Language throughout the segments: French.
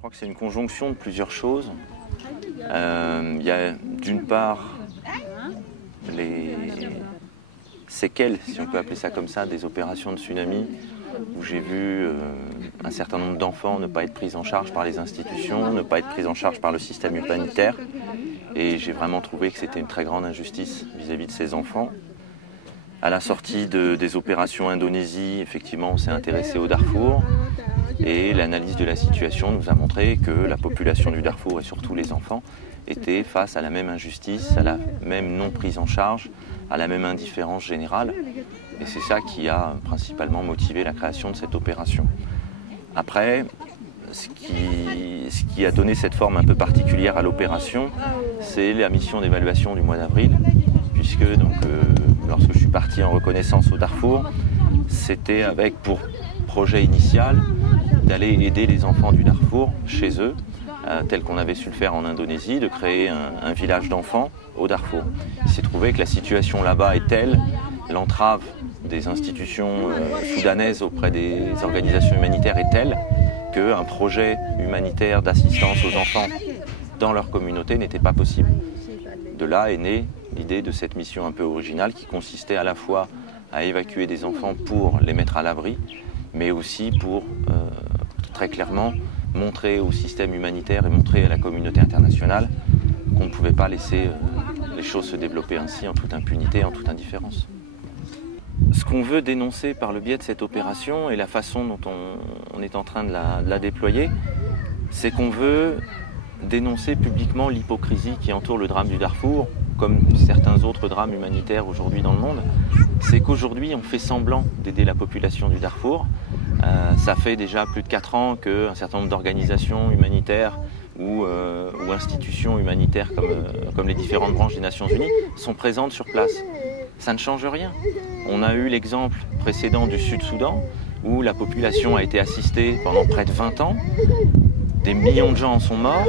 crois que c'est une conjonction de plusieurs choses. Il y a d'une part les séquelles, si on peut appeler ça comme ça, des opérations de tsunami, où j'ai vu un certain nombre d'enfants ne pas être pris en charge par les institutions, ne pas être pris en charge par le système humanitaire. Et j'ai vraiment trouvé que c'était une très grande injustice vis-à-vis de ces enfants. À la sortie des opérations Indonésie, effectivement, on s'est intéressé au Darfour. Et l'analyse de la situation nous a montré que la population du Darfour, et surtout les enfants, étaient face à la même injustice, à la même non prise en charge, à la même indifférence générale. Et c'est ça qui a principalement motivé la création de cette opération. Après, ce qui a donné cette forme un peu particulière à l'opération, c'est la mission d'évaluation du mois d'avril, puisque lorsque je suis parti en reconnaissance au Darfour, c'était avec pour projet initial d'aller aider les enfants du Darfour chez eux, tel qu'on avait su le faire en Indonésie, de créer un village d'enfants au Darfour. Il s'est trouvé que la situation là-bas est telle, l'entrave des institutions soudanaises auprès des organisations humanitaires est telle qu'un projet humanitaire d'assistance aux enfants dans leur communauté n'était pas possible. De là est née l'idée de cette mission un peu originale qui consistait à la fois à évacuer des enfants pour les mettre à l'abri, mais aussi pour très clairement montrer au système humanitaire et montrer à la communauté internationale qu'on ne pouvait pas laisser les choses se développer ainsi en toute impunité, en toute indifférence. Ce qu'on veut dénoncer par le biais de cette opération et la façon dont on est en train de la déployer, c'est qu'on veut dénoncer publiquement l'hypocrisie qui entoure le drame du Darfour, comme certains autres drames humanitaires aujourd'hui dans le monde. C'est qu'aujourd'hui on fait semblant d'aider la population du Darfour. Ça fait déjà plus de 4 ans qu'un certain nombre d'organisations humanitaires ou institutions humanitaires comme les différentes branches des Nations Unies sont présentes sur place. Ça ne change rien. On a eu l'exemple précédent du Sud-Soudan où la population a été assistée pendant près de 20 ans. Des millions de gens en sont morts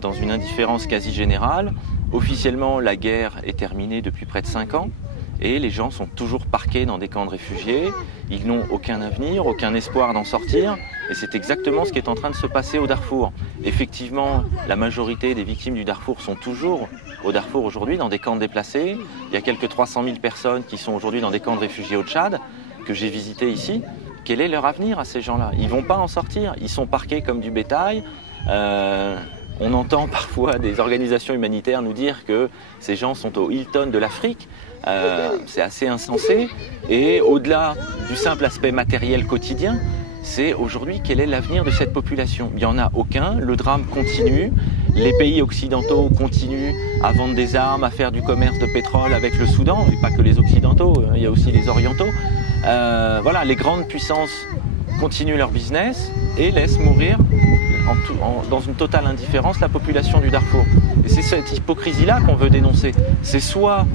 dans une indifférence quasi générale. Officiellement, la guerre est terminée depuis près de 5 ans. Et les gens sont toujours parqués dans des camps de réfugiés, ils n'ont aucun avenir, aucun espoir d'en sortir, et c'est exactement ce qui est en train de se passer au Darfour. Effectivement, la majorité des victimes du Darfour sont toujours au Darfour aujourd'hui, dans des camps de déplacés. Il y a quelques 300 000 personnes qui sont aujourd'hui dans des camps de réfugiés au Tchad, que j'ai visités ici. Quel est leur avenir à ces gens-là? Ils ne vont pas en sortir, ils sont parqués comme du bétail. On entend parfois des organisations humanitaires nous dire que ces gens sont au Hilton de l'Afrique. C'est assez insensé. Et au-delà du simple aspect matériel quotidien, c'est aujourd'hui quel est l'avenir de cette population. Il n'y en a aucun, le drame continue, les pays occidentaux continuent à vendre des armes, à faire du commerce de pétrole avec le Soudan, et pas que les occidentaux, il y a aussi les orientaux. Voilà, les grandes puissances continuent leur business et laissent mourir dans une totale indifférence la population du Darfour. Et c'est cette hypocrisie-là qu'on veut dénoncer. C'est soit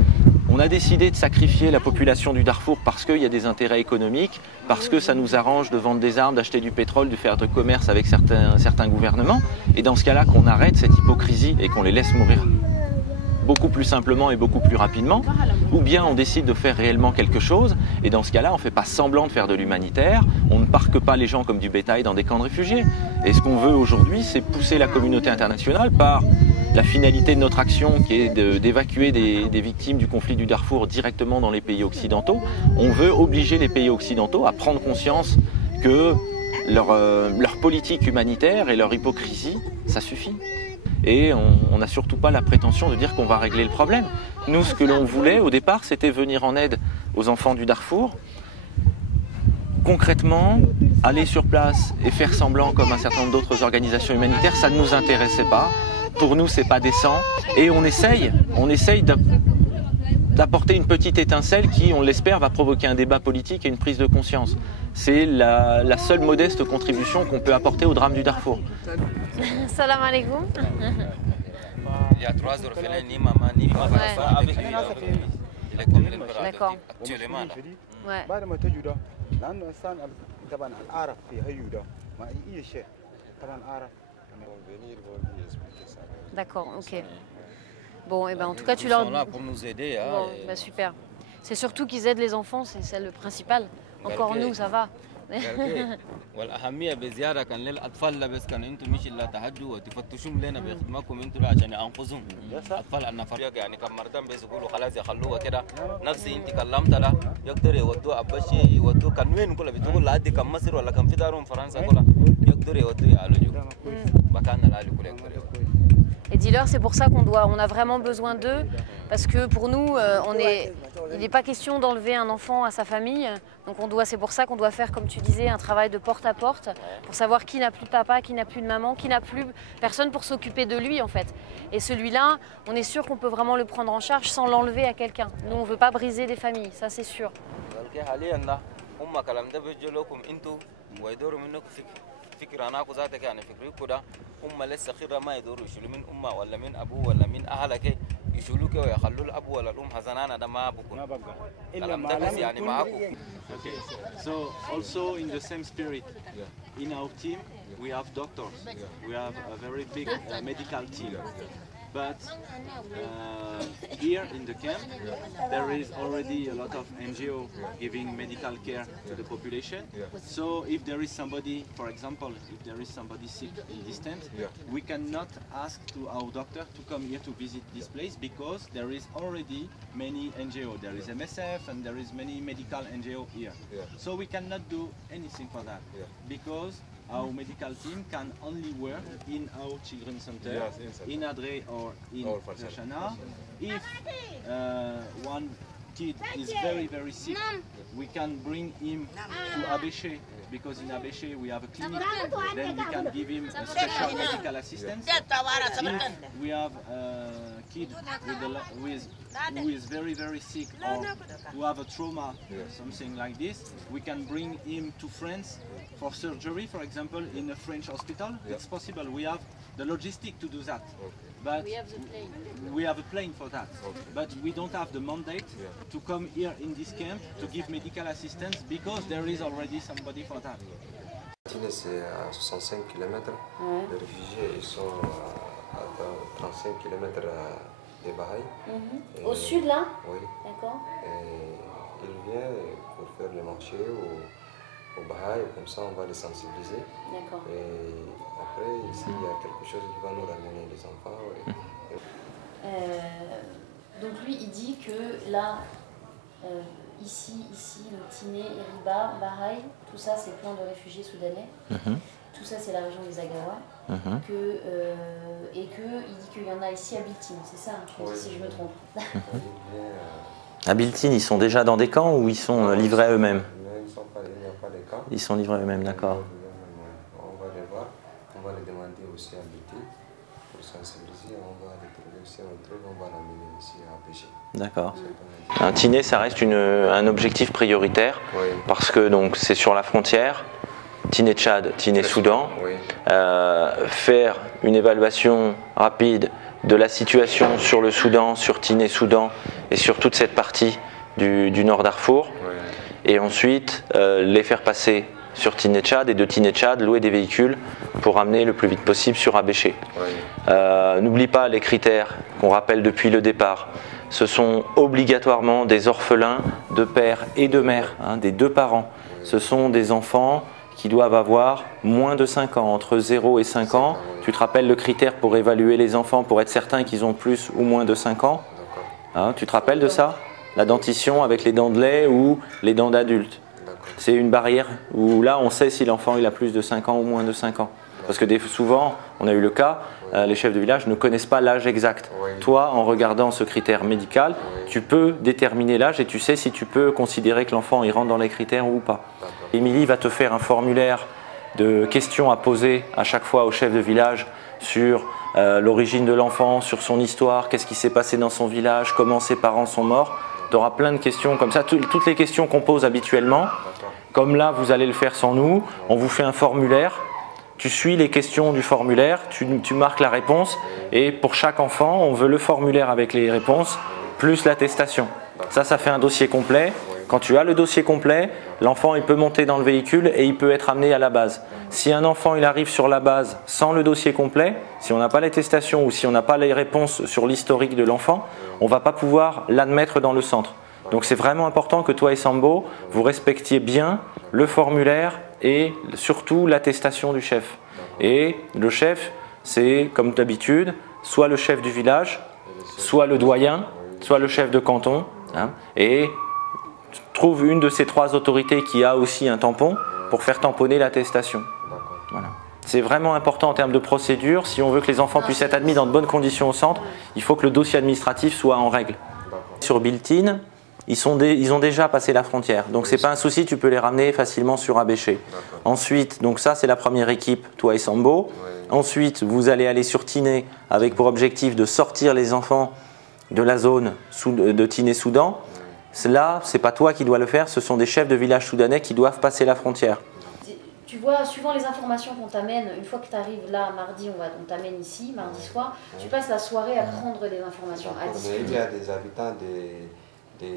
on a décidé de sacrifier la population du Darfour parce qu'il y a des intérêts économiques, parce que ça nous arrange de vendre des armes, d'acheter du pétrole, de faire de commerce avec certains gouvernements, et dans ce cas-là qu'on arrête cette hypocrisie et qu'on les laisse mourir beaucoup plus simplement et beaucoup plus rapidement, ou bien on décide de faire réellement quelque chose, et dans ce cas-là, on ne fait pas semblant de faire de l'humanitaire, on ne parque pas les gens comme du bétail dans des camps de réfugiés. Et ce qu'on veut aujourd'hui, c'est pousser la communauté internationale par la finalité de notre action qui est d'évacuer des victimes du conflit du Darfour directement dans les pays occidentaux. On veut obliger les pays occidentaux à prendre conscience que leur politique humanitaire et leur hypocrisie, ça suffit. Et on n'a surtout pas la prétention de dire qu'on va régler le problème. Nous, ce que l'on voulait au départ, c'était venir en aide aux enfants du Darfour. Concrètement, aller sur place et faire semblant comme un certain nombre d'autres organisations humanitaires, ça ne nous intéressait pas. Pour nous, c'est pas décent. Et on essaye d'apporter une petite étincelle qui, on l'espère, va provoquer un débat politique et une prise de conscience. C'est la seule modeste contribution qu'on peut apporter au drame du Darfour. Salam alaikum. Il y a 3 orphelins, ni maman, ni papa, avec lui. Il est comme l'impérateur. D'accord. Actuellement, là. Ouais. D'accord, ok. Bon, et ben en tout cas, tu leur. Ils sont là pour nous aider. Bon, bah, super. C'est surtout qu'ils aident les enfants, c'est le principal. Encore nous, ça va. والأهمية بزيادة كان للأطفال لا بس كان أنتم مش إلا تهجوا وتفتشون لنا بخدماتكم أنتم عشان ينقذهم أطفال النفر يعني كم مرتين بس يقولوا خلاص يخلوها كده نفسي أنت كلمت له يقدر يودوه أبشي يودوه كان وين كله بتقول لعدي كم مصر ولا كم في دارهم فرنسا كله يقدر يودوه يعالجوا مكان العالي كله يقدر يودوه. Et dis-leur, c'est pour ça on a vraiment besoin d'eux, parce que pour nous, il n'est pas question d'enlever un enfant à sa famille, donc c'est pour ça qu'on doit faire, comme tu disais, un travail de porte à porte, pour savoir qui n'a plus de papa, qui n'a plus de maman, qui n'a plus personne pour s'occuper de lui en fait. Et celui-là, on est sûr qu'on peut vraiment le prendre en charge sans l'enlever à quelqu'un. Nous, on ne veut pas briser des familles, ça c'est sûr. فكرة أنا كذاتك يعني فكري كده هم لسه خيرة ما يدوروا يشيلوا من أمة ولا من أبوه ولا من أهلك يشيلوك ويخلوا الأب ولا الأم حزنانة ده ما بكون كلام ده بس يعني معاكم. Okay, so also in the same spirit, in our team we have doctors, we have a very big medical team. But here in the camp, there is already a lot of NGO giving medical care to the population. So if there is somebody, for example, if there is somebody sick in this tent, we cannot ask to our doctor to come here to visit this place because there is already many NGO. There is MSF and there is many medical NGO here. So we cannot do anything for that because our medical team can only work in our children's center, in Adre or in Shana. If one kid is very sick, we can bring him to Abéché because in Abéché we have a clinic, then we can give him a special medical assistance. If we have a kid who is very sick or who have a trauma, something like this, we can bring him to France for surgery, for example, in a French hospital. It's possible. We have the logistic to do that. But we have a plane for that. But we don't have the mandate to come here in this camp to give medical assistance because there is already somebody for that. C'est à 65 km. Les réfugiés ils sont à 35 km des Bahaïs. Au sud là? Oui. D'accord. Ils viennent pour faire le marché au Bahaï, comme ça on va les sensibiliser. D'accord. Et après, ici, il y a quelque chose qui va nous ramener les enfants. Donc lui, il dit que là, ici, le Tiné, Eriba, Bahaï, tout ça c'est plein de réfugiés soudanais. Tout ça c'est la région des Agawa. Et qu'il dit qu'il y en a ici à Biltine, c'est ça, si je me trompe. À Biltine, ils sont déjà dans des camps ou ils sont livrés à eux-mêmes? Ils sont livrés à eux-mêmes, d'accord. On va les voir, on va les demander aussi à Biltine pour sensibiliser, on va les trouver aussi un truc, on va l'amener ici à pêcher. D'accord. Un Tiné, ça reste un objectif prioritaire parce que c'est sur la frontière, Tiné-Tchad, Tiné-Soudan. Faire une évaluation rapide de la situation sur le Soudan, sur Tiné-Soudan et sur toute cette partie du Nord Darfour. Et ensuite les faire passer sur Tiné-Tchad et de Tiné-Tchad louer des véhicules pour ramener le plus vite possible sur Abéché. N'oublie pas les critères qu'on rappelle depuis le départ. Ce sont obligatoirement des orphelins de père et de mère, des deux parents. Ce sont des enfants qui doivent avoir moins de 5 ans, entre 0 et 5 ans. Tu te rappelles le critère pour évaluer les enfants, pour être certain qu'ils ont plus ou moins de 5 ans? Tu te rappelles de ça? La dentition avec les dents de lait ou les dents d'adulte. C'est une barrière où là on sait si l'enfant il a plus de 5 ans ou moins de 5 ans. Parce que souvent, on a eu le cas, les chefs de village ne connaissent pas l'âge exact. Toi, en regardant ce critère médical, tu peux déterminer l'âge et tu sais si tu peux considérer que l'enfant il rentre dans les critères ou pas. Émilie va te faire un formulaire de questions à poser à chaque fois au chef de village sur l'origine de l'enfant, sur son histoire, qu'est-ce qui s'est passé dans son village, comment ses parents sont morts. Tu auras plein de questions comme ça, toutes les questions qu'on pose habituellement. Comme là, vous allez le faire sans nous, on vous fait un formulaire. Tu suis les questions du formulaire, tu marques la réponse et pour chaque enfant, on veut le formulaire avec les réponses plus l'attestation. Ça fait un dossier complet. Quand tu as le dossier complet, l'enfant il peut monter dans le véhicule et il peut être amené à la base. Si un enfant il arrive sur la base sans le dossier complet, si on n'a pas l'attestation ou si on n'a pas les réponses sur l'historique de l'enfant, on ne va pas pouvoir l'admettre dans le centre. Donc c'est vraiment important que toi et Sambo, vous respectiez bien le formulaire et surtout l'attestation du chef. Et le chef, c'est comme d'habitude, soit le chef du village, soit le doyen, soit le chef de canton. Hein, et trouve une de ces trois autorités qui a aussi un tampon pour faire tamponner l'attestation. Voilà. C'est vraiment important en termes de procédure. Si on veut que les enfants puissent être admis dans de bonnes conditions au centre, il faut que le dossier administratif soit en règle. Sur Biltine, ils ont déjà passé la frontière. Donc ce n'est pas un souci, tu peux les ramener facilement sur Abéché. Ensuite, donc ça c'est la première équipe, toi et Sambo. Ensuite, vous allez aller sur Tiné avec pour objectif de sortir les enfants de la zone de Tiné-Soudan. Là, ce n'est pas toi qui dois le faire, ce sont des chefs de village soudanais qui doivent passer la frontière. Tu vois, suivant les informations qu'on t'amène, une fois que tu arrives là, mardi, on t'amène ici, mardi soir, tu passes la soirée à prendre des informations, à discuter. Mais il y a des habitants de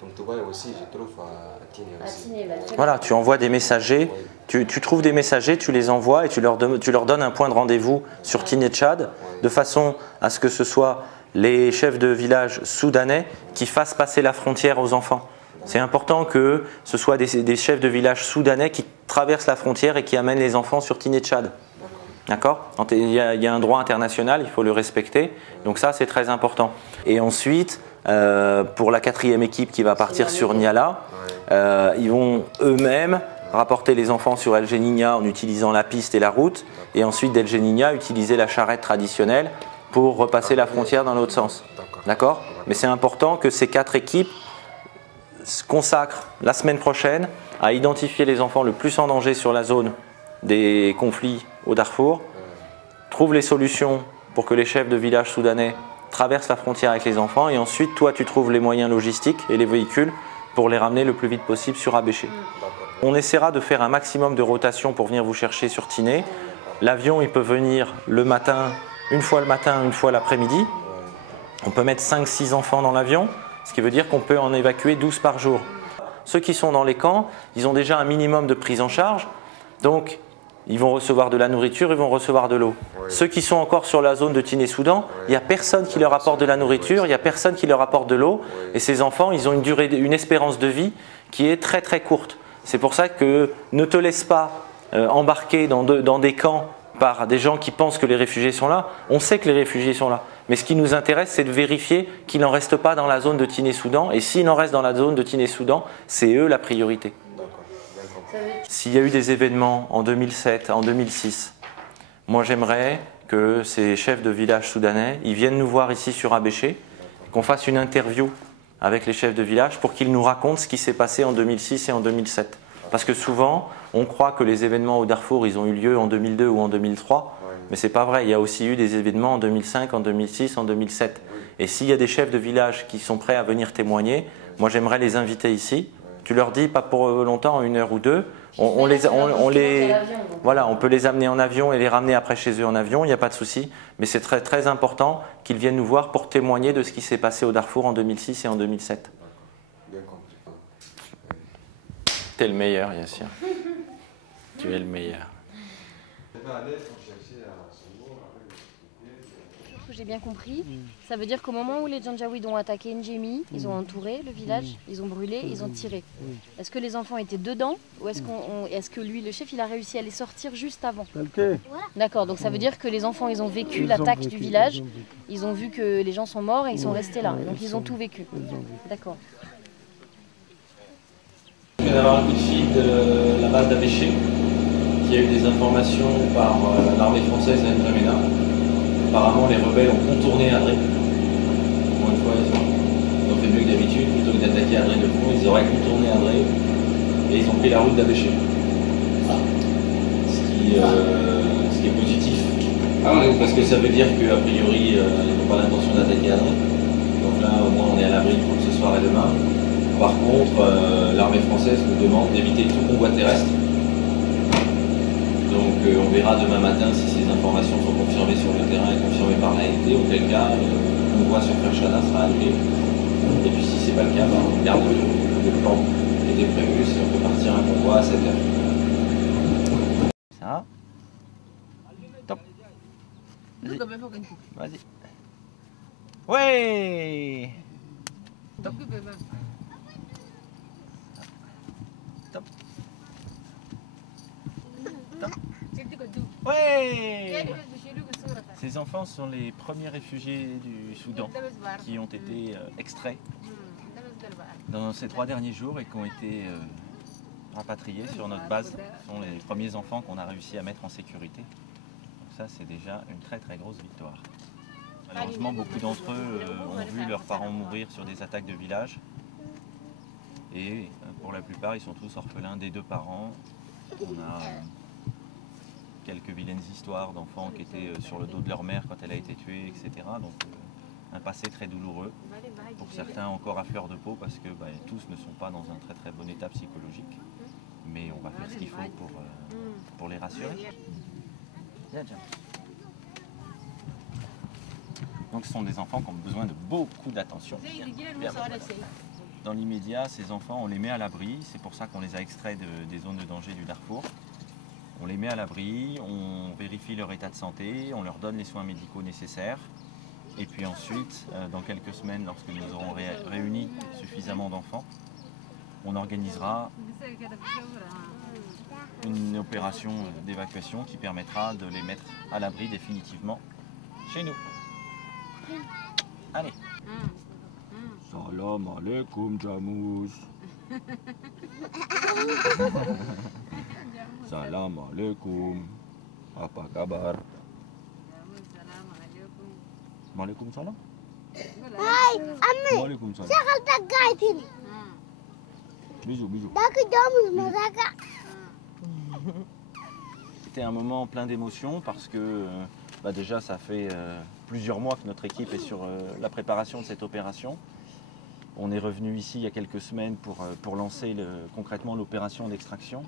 Tontoubaï aussi, je trouve, à Tiné aussi. Voilà, tu envoies des messagers, tu trouves des messagers, tu les envoies et tu leur donnes un point de rendez-vous sur Tiné-Tchad, de façon à ce que ce soit les chefs de village soudanais qui fassent passer la frontière aux enfants. C'est important que ce soit des chefs de village soudanais qui traversent la frontière et qui amènent les enfants sur Tiné-Tchad. D'accord ? Il y a un droit international, il faut le respecter. Donc ça, c'est très important. Et ensuite, pour la quatrième équipe qui va partir sur Niala, ils vont eux-mêmes rapporter les enfants sur El Geninha en utilisant la piste et la route. Et ensuite, d'El Geninha, utiliser la charrette traditionnelle pour repasser la frontière dans l'autre sens. D'accord ? Mais c'est important que ces quatre équipes se consacrent la semaine prochaine à identifier les enfants le plus en danger sur la zone des conflits au Darfour, trouvent les solutions pour que les chefs de village soudanais traversent la frontière avec les enfants et ensuite toi tu trouves les moyens logistiques et les véhicules pour les ramener le plus vite possible sur Abéché. On essaiera de faire un maximum de rotation pour venir vous chercher sur Tiné. L'avion il peut venir le matin, une fois le matin, une fois l'après-midi. On peut mettre 5-6 enfants dans l'avion, ce qui veut dire qu'on peut en évacuer 12 par jour. Ceux qui sont dans les camps, ils ont déjà un minimum de prise en charge, donc ils vont recevoir de la nourriture, ils vont recevoir de l'eau. Ceux qui sont encore sur la zone de Tiné-Soudan, il n'y a personne qui leur apporte de la nourriture, il n'y a personne qui leur apporte de l'eau, et ces enfants, ils ont une espérance de vie qui est très très courte. C'est pour ça que ne te laisse pas embarquer dans des camps par des gens qui pensent que les réfugiés sont là. On sait que les réfugiés sont là. Mais ce qui nous intéresse, c'est de vérifier qu'il n'en reste pas dans la zone de Tiné-Soudan. Et s'il en reste dans la zone de Tiné-Soudan, c'est eux la priorité. S'il y a eu des événements en 2007, en 2006, moi j'aimerais que ces chefs de village soudanais, ils viennent nous voir ici sur Abéché, qu'on fasse une interview avec les chefs de village pour qu'ils nous racontent ce qui s'est passé en 2006 et en 2007. Parce que souvent, on croit que les événements au Darfour, ils ont eu lieu en 2002 ou en 2003. Mais ce n'est pas vrai, il y a aussi eu des événements en 2005, en 2006, en 2007. Et s'il y a des chefs de village qui sont prêts à venir témoigner, moi j'aimerais les inviter ici. Tu leur dis, pas pour longtemps, 1 heure ou 2. On peut les amener en avion et les ramener après chez eux en avion, il n'y a pas de souci. Mais c'est très, très important qu'ils viennent nous voir pour témoigner de ce qui s'est passé au Darfour en 2006 et en 2007. T'es le meilleur, Yassir. Tu es le meilleur. J'ai bien compris. Ça veut dire qu'au moment où les Janjaouides ont attaqué Njemi, ils ont entouré le village, ils ont brûlé, ils ont tiré. Est-ce que les enfants étaient dedans ou est-ce que lui, le chef, il a réussi à les sortir juste avant? D'accord, donc ça veut dire que les enfants, ils ont vécu l'attaque du village, ils ont vu que les gens sont morts et ils sont restés là. Donc ils ont tout vécu. D'accord. Je viens d'avoir un coup de fil de la base d'Abéché qui a eu des informations par l'armée française à N'Djamena. Apparemment, les rebelles ont contourné Adré. Pour une fois, ils ont fait mieux que d'habitude. Plutôt que d'attaquer Adré de front, ils auraient contourné Adré et ils ont pris la route d'Abéché. Ce qui est positif. Parce que ça veut dire qu'a priori, ils n'ont pas l'intention d'attaquer Adré. Donc là, au moins, on est à l'abri pour ce soir et demain. Par contre, l'armée française nous demande d'éviter tout convoi terrestre. Donc on verra demain matin si ces informations sont confirmées sur le terrain et confirmées par l'ANT, auquel cas le convoi sur Ferchana sera annulé. Et puis si ce n'est pas le cas, on garde le plan qui était prévu, c'est on peut partir un convoi à 7h. Ça va? Top. Vas-y. Ouais. Top. Top. Top. Ouais. Ces enfants sont les premiers réfugiés du Soudan qui ont été extraits dans ces 3 derniers jours et qui ont été rapatriés sur notre base. Ce sont les premiers enfants qu'on a réussi à mettre en sécurité. Donc ça, c'est déjà une très très grosse victoire. Malheureusement, beaucoup d'entre eux ont vu leurs parents mourir sur des attaques de village. Et pour la plupart, ils sont tous orphelins des 2 parents. On a quelques vilaines histoires d'enfants qui étaient sur le dos de leur mère quand elle a été tuée, etc. Donc un passé très douloureux. Pour certains encore à fleur de peau parce que tous ne sont pas dans un très très bon état psychologique. Mais on va faire ce qu'il faut pour les rassurer. Viens. Donc ce sont des enfants qui ont besoin de beaucoup d'attention. Dans l'immédiat, ces enfants, on les met à l'abri. C'est pour ça qu'on les a extraits des zones de danger du Darfour. On les met à l'abri, on vérifie leur état de santé, on leur donne les soins médicaux nécessaires. Et puis ensuite, dans quelques semaines, lorsque nous aurons réuni suffisamment d'enfants, on organisera une opération d'évacuation qui permettra de les mettre à l'abri définitivement chez nous. Allez. Salam alaikum Jamous. Salam alaikum. Apa kabar? Maalaikum salam. Hai, Ami. Maalaikum salam. Saya tak gaitin. Bisous. Dak Jamous mereka. C'était un moment plein d'émotions parce que déjà ça fait plusieurs mois que notre équipe est sur la préparation de cette opération. On est revenu ici il y a quelques semaines pour lancer concrètement l'opération d'extraction.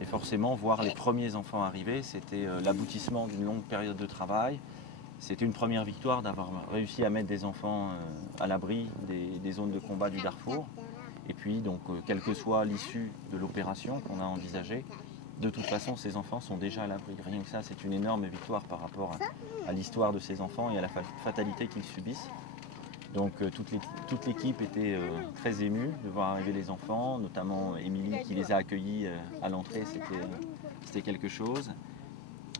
Et forcément, voir les premiers enfants arriver, c'était l'aboutissement d'une longue période de travail. C'était une première victoire d'avoir réussi à mettre des enfants à l'abri des zones de combat du Darfour. Et puis, donc, quelle que soit l'issue de l'opération qu'on a envisagée, de toute façon, ces enfants sont déjà à l'abri. Rien que ça, c'est une énorme victoire par rapport à l'histoire de ces enfants et à la fatalité qu'ils subissent. Donc toute l'équipe était très émue de voir arriver les enfants, notamment Émilie qui les a accueillis à l'entrée, c'était quelque chose.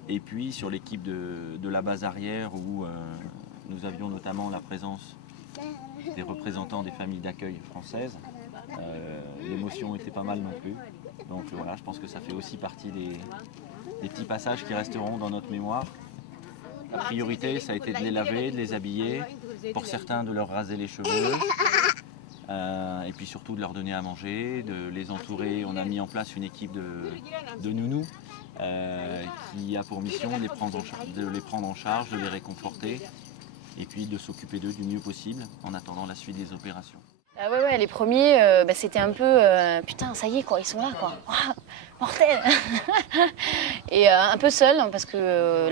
Et puis sur l'équipe de la base arrière où nous avions notamment la présence des représentants des familles d'accueil françaises, l'émotion était pas mal non plus. Donc voilà, je pense que ça fait aussi partie des petits passages qui resteront dans notre mémoire. La priorité, ça a été de les laver, de les habiller, pour certains de leur raser les cheveux, et puis surtout de leur donner à manger, de les entourer. On a mis en place une équipe de nounous qui a pour mission de les prendre en charge, de les réconforter, et puis de s'occuper d'eux du mieux possible en attendant la suite des opérations. Ah ouais, les premiers, c'était un peu putain, ça y est, quoi, ils sont là, quoi. Wow, mortel. Et un peu seul, parce que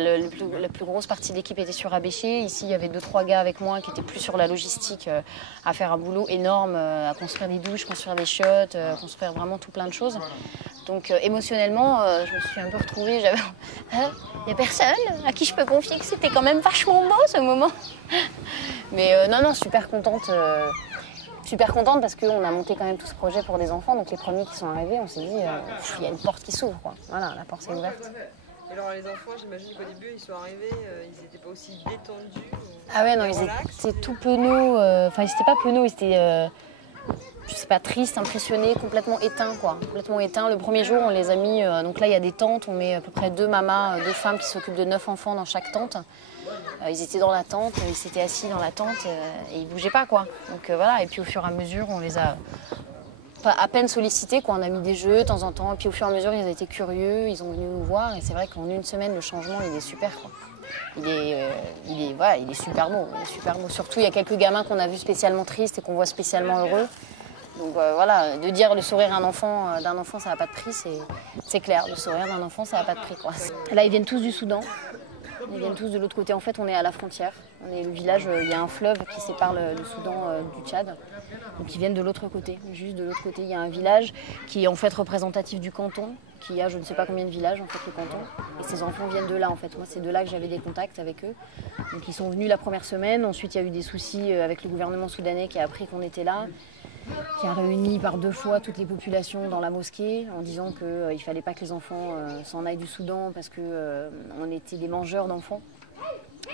la plus grosse partie de l'équipe était sur Abéché. Ici, il y avait 2-3 gars avec moi qui étaient plus sur la logistique, à faire un boulot énorme, à construire des douches, construire des chiottes, construire vraiment tout plein de choses. Donc émotionnellement, je me suis un peu retrouvée, il n'y a personne à qui je peux confier que c'était quand même vachement beau ce moment. Mais non, super contente. Super contente parce qu'on a monté quand même tout ce projet pour des enfants. Donc les premiers qui sont arrivés, on s'est dit, il y a une porte qui s'ouvre, quoi. Voilà, la porte s'est ouverte. Et alors les enfants, j'imagine qu'au début, ils sont arrivés, ils n'étaient pas aussi détendus. Ah ouais, non, ils étaient tout penauds. Enfin, ils n'étaient pas penauds, ils étaient, je sais pas, tristes, impressionnés, complètement éteints, quoi. Complètement éteints. Le premier jour, on les a mis, donc là, il y a des tentes. On met à peu près 2 mamas, 2 femmes qui s'occupent de 9 enfants dans chaque tente. Ils étaient dans la tente, ils s'étaient assis dans la tente et ils bougeaient pas, quoi. Donc voilà, et puis au fur et à mesure, on les a à peine sollicités, quoi. On a mis des jeux de temps en temps, et puis au fur et à mesure, ils ont été curieux, ils ont venu nous voir, et c'est vrai qu'en une semaine, le changement, il est super, quoi. Il est super beau, Surtout, il y a quelques gamins qu'on a vus spécialement tristes et qu'on voit spécialement heureux. Donc voilà, de dire le sourire d'un enfant, ça n'a pas de prix, c'est clair. Le sourire d'un enfant, ça n'a pas de prix, quoi. Là, ils viennent tous du Soudan. Ils viennent tous de l'autre côté. En fait, on est à la frontière. On est le village, il y a un fleuve qui sépare le Soudan du Tchad. Donc ils viennent de l'autre côté, juste de l'autre côté. Il y a un village qui est en fait représentatif du canton, qui a je ne sais pas combien de villages, en fait, le canton. Et ces enfants viennent de là, en fait. Moi, c'est de là que j'avais des contacts avec eux. Donc, ils sont venus la première semaine. Ensuite, il y a eu des soucis avec le gouvernement soudanais qui a appris qu'on était là, qui a réuni par 2 fois toutes les populations dans la mosquée en disant qu'il ne fallait pas que les enfants s'en aillent du Soudan parce qu'on était des mangeurs d'enfants,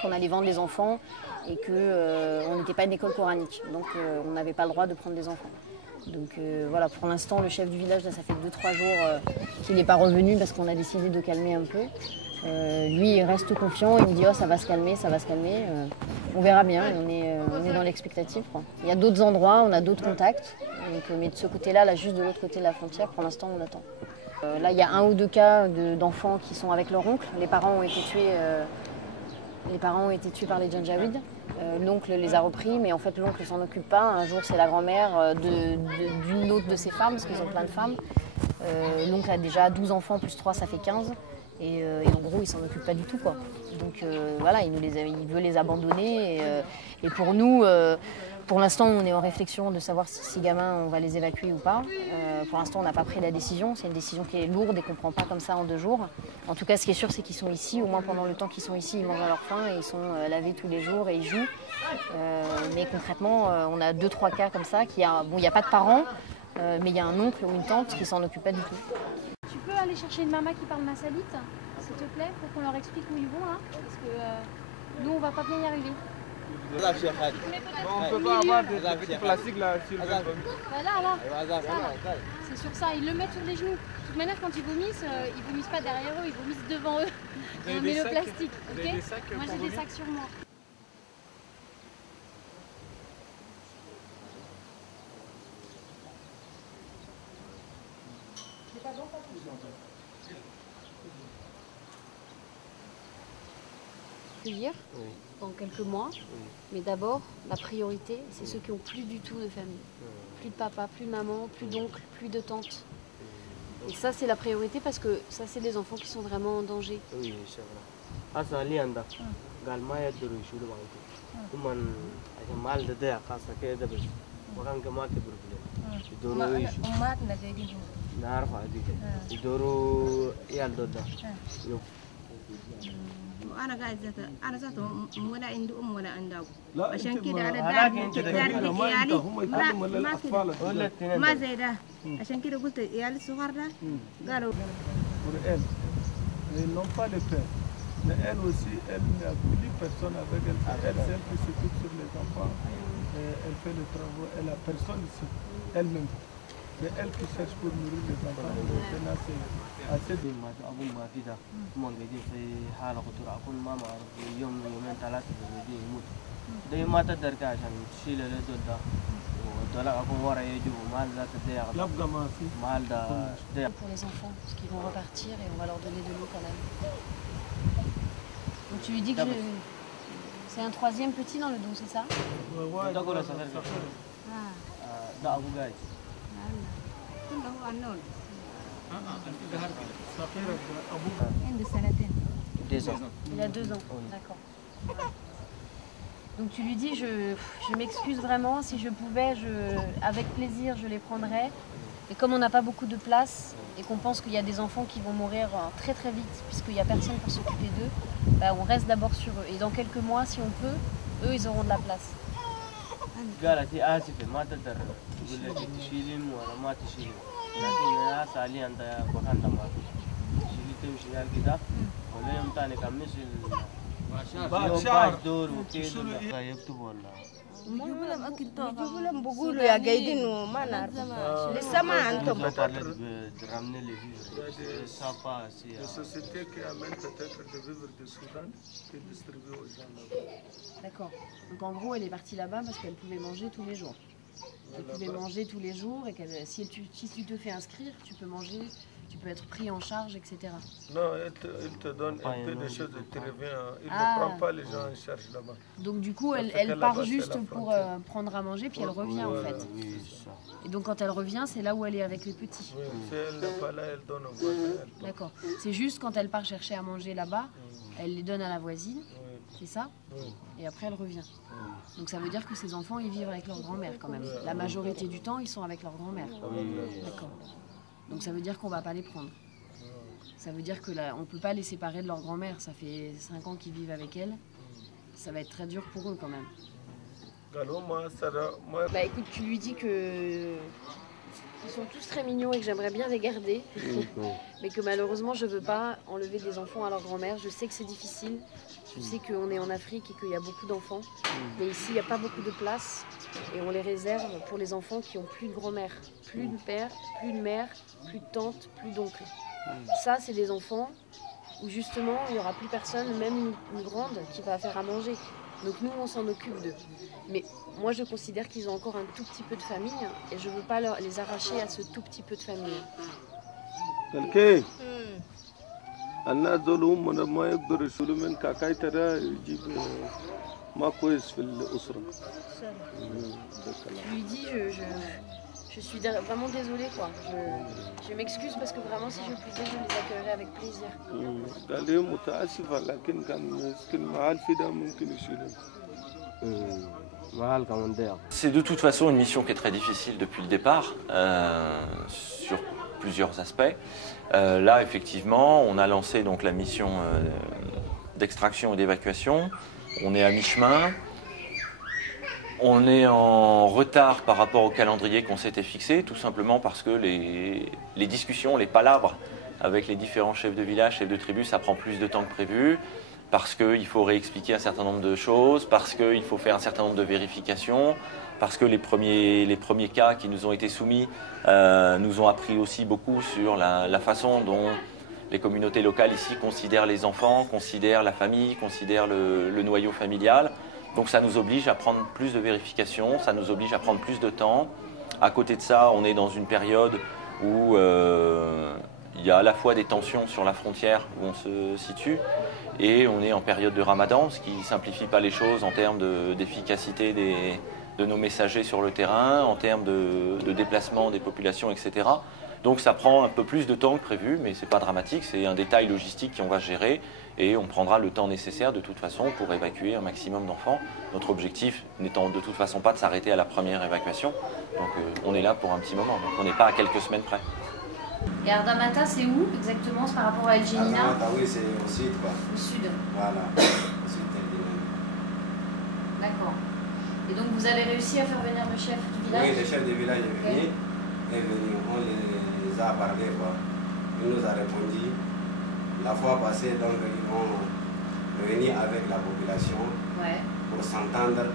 qu'on allait vendre les enfants et qu'on n'était pas une école coranique. Donc on n'avait pas le droit de prendre des enfants. Donc voilà, pour l'instant, le chef du village, là, ça fait 2-3 jours qu'il n'est pas revenu parce qu'on a décidé de calmer un peu. Lui, il reste confiant, il me dit oh, ça va se calmer, ça va se calmer. On verra bien, on est dans l'expectative, quoi. Il y a d'autres endroits, on a d'autres contacts, donc, mais de ce côté-là, là, juste de l'autre côté de la frontière, pour l'instant, on attend. Là, il y a 1 ou 2 cas d'enfants qui sont avec leur oncle. Les parents ont été tués par les Janjaweed. L'oncle les a repris, mais en fait, l'oncle ne s'en occupe pas. Un jour, c'est la grand-mère d'une autre de ses femmes, parce qu'ils ont plein de femmes. L'oncle a déjà 12 enfants, plus 3, ça fait 15. Et en gros, il s'en occupe pas du tout, quoi. Donc voilà, il veut les abandonner. Et pour nous, pour l'instant, on est en réflexion de savoir si ces gamins, on va les évacuer ou pas. Pour l'instant, on n'a pas pris la décision. C'est une décision qui est lourde et qu'on ne prend pas comme ça en 2 jours. En tout cas, ce qui est sûr, c'est qu'ils sont ici. Au moins pendant le temps qu'ils sont ici, ils mangent à leur faim et ils sont lavés tous les jours et ils jouent. Mais concrètement, on a 2-3 cas comme ça. Bon, il n'y a pas de parents, mais il y a un oncle ou une tante qui s'en occupe pas du tout. Tu peux aller chercher une maman qui parle massalite, s'il te plaît, pour qu'on leur explique où ils vont, hein, parce que nous, on va pas bien y arriver. On peut pas avoir des petits plastiques là sur le ventre. Voilà, c'est sur ça, ils le mettent sur les genoux. De toute manière, quand ils vomissent pas derrière eux, ils vomissent devant eux. On met le plastique, ok? Moi, j'ai des sacs sur moi. Dans quelques mois, mais d'abord la priorité c'est ceux qui n'ont plus du tout de famille, plus de papa, plus de maman, plus d'oncle, plus de tante. Et ça c'est la priorité parce que ça c'est des enfants qui sont vraiment en danger. Oui, c'est vrai. أنا قاعد أنا ذات ولا عندي ولا عندي أبو عشان كده على دار عيالي ما زي ده عشان كده قلت عيالي الصغار ده قالوا ils n'ont pas le père. Mais elle aussi, elle n'a plus personne avec elle. C'est elle celle qui s'occupe sur les enfants. Elle fait le travail. Elle n'a personne ici, elle-même. C'est elle qui cherche pour nourrir les enfants. Maintenant, c'est assez de pour les enfants, parce qu'ils vont repartir et on va leur donner de l'eau quand même. Donc tu lui dis que c'est un 3e petit dans le dos, c'est ça? Il a 2 ans, d'accord. Donc tu lui dis, je m'excuse vraiment, si je pouvais, avec plaisir, je les prendrais. Et comme on n'a pas beaucoup de place et qu'on pense qu'il y a des enfants qui vont mourir très très vite, puisqu'il n'y a personne pour s'occuper d'eux, bah, on reste d'abord sur eux. Et dans quelques mois, si on peut, eux, ils auront de la place. بقولوا يا قايدين وما نعرف لسه ما عندهم. D'accord. Donc en gros, elle est partie là-bas parce qu'elle pouvait manger tous les jours. Elle pouvait manger tous les jours et si tu te fais inscrire, tu peux manger, tu peux être pris en charge, etc. Non, il te donne un peu de choses et tu reviens. Il ne prend pas les gens en charge là-bas. Donc du coup, elle part juste pour prendre à manger, puis elle revient en fait. Et donc quand elle revient, c'est là où elle est avec les petits. Oui, si elle n'est pas là, elle donne au voisin. D'accord. C'est juste quand elle part chercher à manger là-bas, elle les donne à la voisine, c'est ça? Et après elle revient. Donc ça veut dire que ces enfants, ils vivent avec leur grand-mère quand même. La majorité du temps, ils sont avec leur grand-mère. D'accord. Donc ça veut dire qu'on ne va pas les prendre. Ça veut dire que là, on ne peut pas les séparer de leur grand-mère. Ça fait 5 ans qu'ils vivent avec elle. Ça va être très dur pour eux quand même. Bah écoute, tu lui dis que ils sont tous très mignons et que j'aimerais bien les garder. Mais que malheureusement, je ne veux pas enlever des enfants à leur grand-mère. Je sais que c'est difficile. Je sais qu'on est en Afrique et qu'il y a beaucoup d'enfants. Mais ici, il n'y a pas beaucoup de place. Et on les réserve pour les enfants qui n'ont plus de grand-mère, plus de père, plus de mère, plus de tante, plus d'oncle. Ça, c'est des enfants où justement, il n'y aura plus personne, même une grande, qui va faire à manger. Donc nous, on s'en occupe d'eux. Mais moi, je considère qu'ils ont encore un tout petit peu de famille et je ne veux pas les arracher à ce tout petit peu de famille. Je lui dis, je suis vraiment désolée, quoi. Je m'excuse parce que vraiment, si je puisais, je les accueillerais avec plaisir. C'est de toute façon une mission qui est très difficile depuis le départ, sur plusieurs aspects. Là, effectivement, on a lancé donc la mission d'extraction et d'évacuation. On est à mi-chemin. On est en retard par rapport au calendrier qu'on s'était fixé, tout simplement parce que les discussions, les palabres avec les différents chefs de village, chefs de tribu, ça prend plus de temps que prévu, parce qu'il faut réexpliquer un certain nombre de choses, parce qu'il faut faire un certain nombre de vérifications, parce que les premiers cas qui nous ont été soumis nous ont appris aussi beaucoup sur la façon dont les communautés locales ici considèrent les enfants, considèrent la famille, considèrent le noyau familial. Donc ça nous oblige à prendre plus de vérifications, ça nous oblige à prendre plus de temps. À côté de ça, on est dans une période où il y a à la fois des tensions sur la frontière où on se situe et on est en période de Ramadan, ce qui ne simplifie pas les choses en termes d'efficacité de nos messagers sur le terrain, en termes de déplacement des populations, etc. Donc ça prend un peu plus de temps que prévu, mais ce n'est pas dramatique, c'est un détail logistique qu'on va gérer et on prendra le temps nécessaire de toute façon pour évacuer un maximum d'enfants. Notre objectif n'étant de toute façon pas de s'arrêter à la première évacuation, donc on est là pour un petit moment, donc on n'est pas à quelques semaines près. Et Ardamata, c'est où exactement par rapport à El Génina? Ardamata, oui, c'est au sud, quoi. Au sud. Voilà, au sud d'El Génina. D'accord. Et donc vous avez réussi à faire venir le chef du village? Oui, le chef du village est venu, on les a parlé, quoi. Il nous a répondu. La fois passée, donc, ils vont revenir avec la population pour s'entendre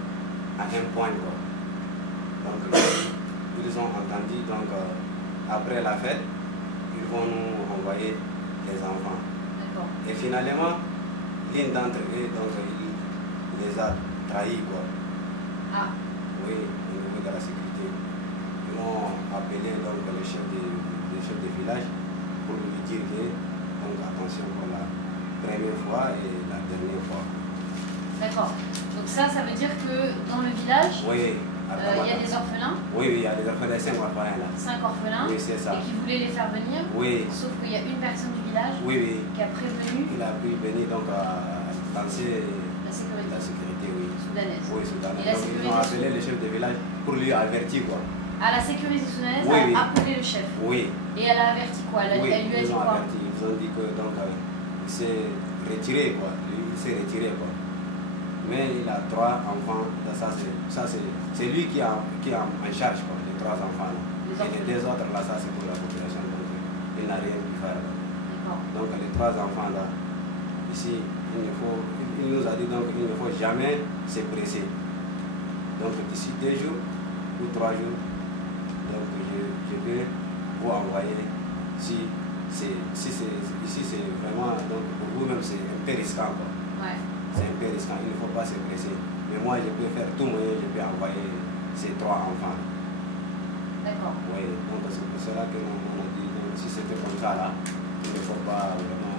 à un point, quoi. Donc, ils ont entendu, donc, après la fête, ils vont nous envoyer les enfants. Et finalement, l'une d'entre eux, donc, il les a trahis, quoi. Ah. Oui, au niveau de la sécurité. Ils ont appelé donc le chef de village pour lui dire que, donc, attention pour la première fois et la dernière fois. D'accord. Donc ça veut dire que dans le village, il y a des orphelins? Oui, il y a des orphelins, 5 orphelins là. 5 orphelins? Oui, c'est ça. Et qui voulaient les faire venir? Oui. Sauf qu'il y a une personne du village qui a prévenu? Il a prévenu donc à lancer la sécurité, oui. Soudanaise. Oui, soudanaise. Et la donc ils ont appelé le chef de village pour lui avertir, quoi. Ah, la sécurité soudanaise a appelé le chef? Oui. Et elle a averti quoi? Elle lui a dit quoi? Ils ont dit que donc il s'est retiré, quoi. Il s'est retiré, quoi. Mais il a 3 enfants, c'est lui qui est en charge, quoi, les 3 enfants là. Et les 2 autres là, ça c'est pour la population, donc il n'a rien pu faire. Donc les 3 enfants là, ici, il nous a dit donc il ne faut jamais se presser. Donc d'ici 2 jours ou 3 jours, donc je vais vous envoyer si ici c'est vraiment, donc pour vous-même c'est un peu risquant, quoi. C'est un peu risquant, il ne faut pas se presser. Mais moi, je peux faire tout moyen, je peux envoyer ces 3 enfants. D'accord. Oui, donc c'est pour cela que on a dit, donc, si c'était comme ça là, il ne faut pas vraiment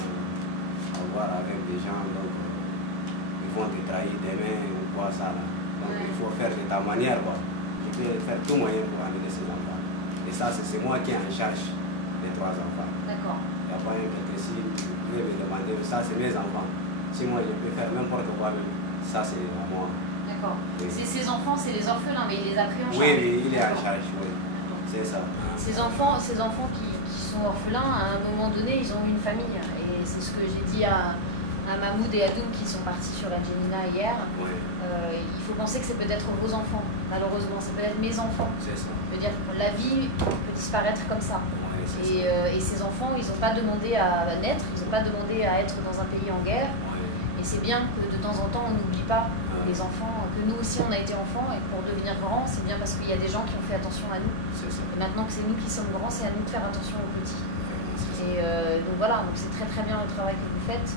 avoir avec des gens, donc ils vont te trahir demain ou quoi ça là. Donc il faut faire de ta manière, quoi. Je peux faire tout moyen pour amener ces enfants. Et ça, c'est moi qui est en charge des 3 enfants. D'accord. Il n'y a pas un que si vous voulez me demander, ça c'est mes enfants. Si moi je peux faire n'importe quoi, même, ça c'est à moi. D'accord. Ces enfants, c'est les orphelins, mais il les a pris en charge. Oui, il est en charge, oui. C'est ça. Ces enfants qui sont orphelins, à un moment donné, ils ont eu une famille. Et c'est ce que j'ai dit à Mahmoud et Adoum qui sont partis sur la Djenina hier. Oui. Il faut penser que c'est peut-être vos enfants, malheureusement. C'est peut-être mes enfants. C'est ça. Je veux dire, la vie peut disparaître comme ça. Oui, Et ces enfants, ils n'ont pas demandé à naître, ils n'ont pas demandé à être dans un pays en guerre. Oui. Et c'est bien que de temps en temps, on n'oublie pas les enfants, que nous aussi, on a été enfants. Et pour devenir grands, c'est bien parce qu'il y a des gens qui ont fait attention à nous. C'est ça. Et maintenant que c'est nous qui sommes grands, c'est à nous de faire attention aux petits. Et donc voilà, donc c'est très très bien le travail que vous faites.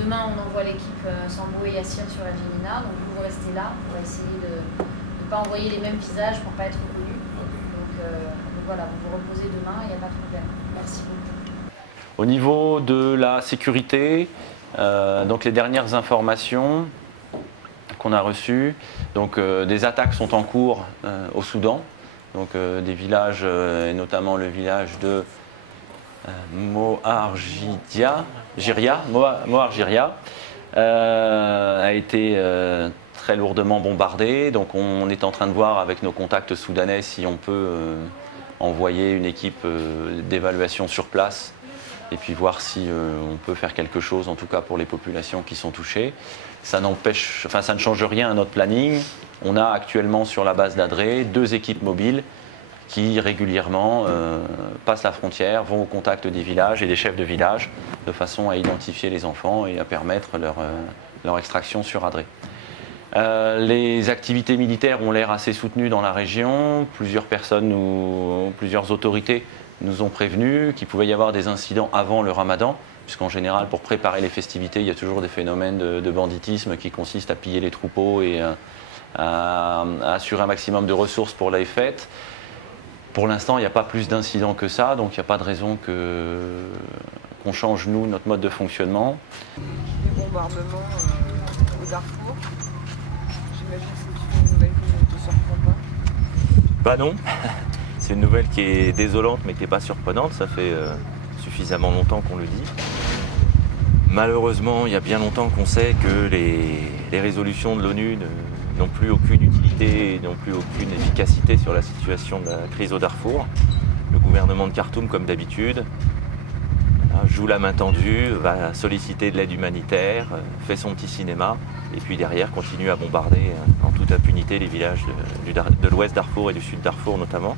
Demain, on envoie l'équipe Sambo et Yassir sur la Djenina. Donc vous restez là pour essayer de ne pas envoyer les mêmes visages pour ne pas être reconnus. Donc voilà, vous vous reposez demain, il n'y a pas de problème. Merci beaucoup. Au niveau de la sécurité, donc les dernières informations qu'on a reçues, donc des attaques sont en cours au Soudan, donc des villages et notamment le village de Moharjiria a été très lourdement bombardé. Donc on est en train de voir avec nos contacts soudanais si on peut envoyer une équipe d'évaluation sur place et puis voir si on peut faire quelque chose, en tout cas pour les populations qui sont touchées. Ça ne change rien à notre planning. On a actuellement sur la base d'Adré 2 équipes mobiles qui régulièrement passent la frontière, vont au contact des villages et des chefs de village de façon à identifier les enfants et à permettre leur extraction sur Adré. Les activités militaires ont l'air assez soutenues dans la région. Plusieurs autorités nous ont prévenus qu'il pouvait y avoir des incidents avant le Ramadan, puisqu'en général, pour préparer les festivités, il y a toujours des phénomènes de banditisme qui consistent à piller les troupeaux et à assurer un maximum de ressources pour les fêtes. Pour l'instant, il n'y a pas plus d'incidents que ça, donc il n'y a pas de raison qu'on change, nous, notre mode de fonctionnement. Les bombardements au Darfour, j'imagine que c'est une nouvelle qui ne te surprend pas. Bah non, c'est une nouvelle qui est désolante mais qui n'est pas surprenante, ça fait suffisamment longtemps qu'on le dit. Malheureusement, il y a bien longtemps qu'on sait que les résolutions de l'ONU n'ont plus aucune utilité, n'ont plus aucune efficacité sur la situation de la crise au Darfour. Le gouvernement de Khartoum, comme d'habitude, joue la main tendue, va solliciter de l'aide humanitaire, fait son petit cinéma, et puis derrière continue à bombarder en toute impunité les villages de l'ouest Darfour et du sud Darfour notamment.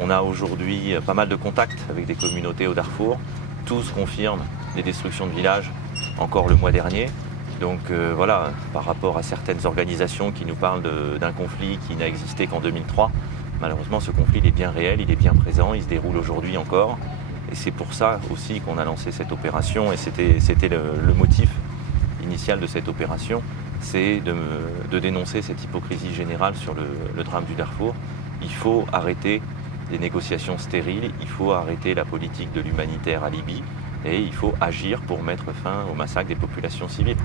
On a aujourd'hui pas mal de contacts avec des communautés au Darfour. Tous confirment des destructions de villages encore le mois dernier. Donc voilà, par rapport à certaines organisations qui nous parlent d'un conflit qui n'a existé qu'en 2003, malheureusement ce conflit il est bien réel, il est bien présent, il se déroule aujourd'hui encore. Et c'est pour ça aussi qu'on a lancé cette opération et c'était le motif initial de cette opération, c'est de dénoncer cette hypocrisie générale sur le drame du Darfour. Il faut arrêter les négociations stériles, il faut arrêter la politique de l'humanitaire à Libye et il faut agir pour mettre fin au massacre des populations civiles.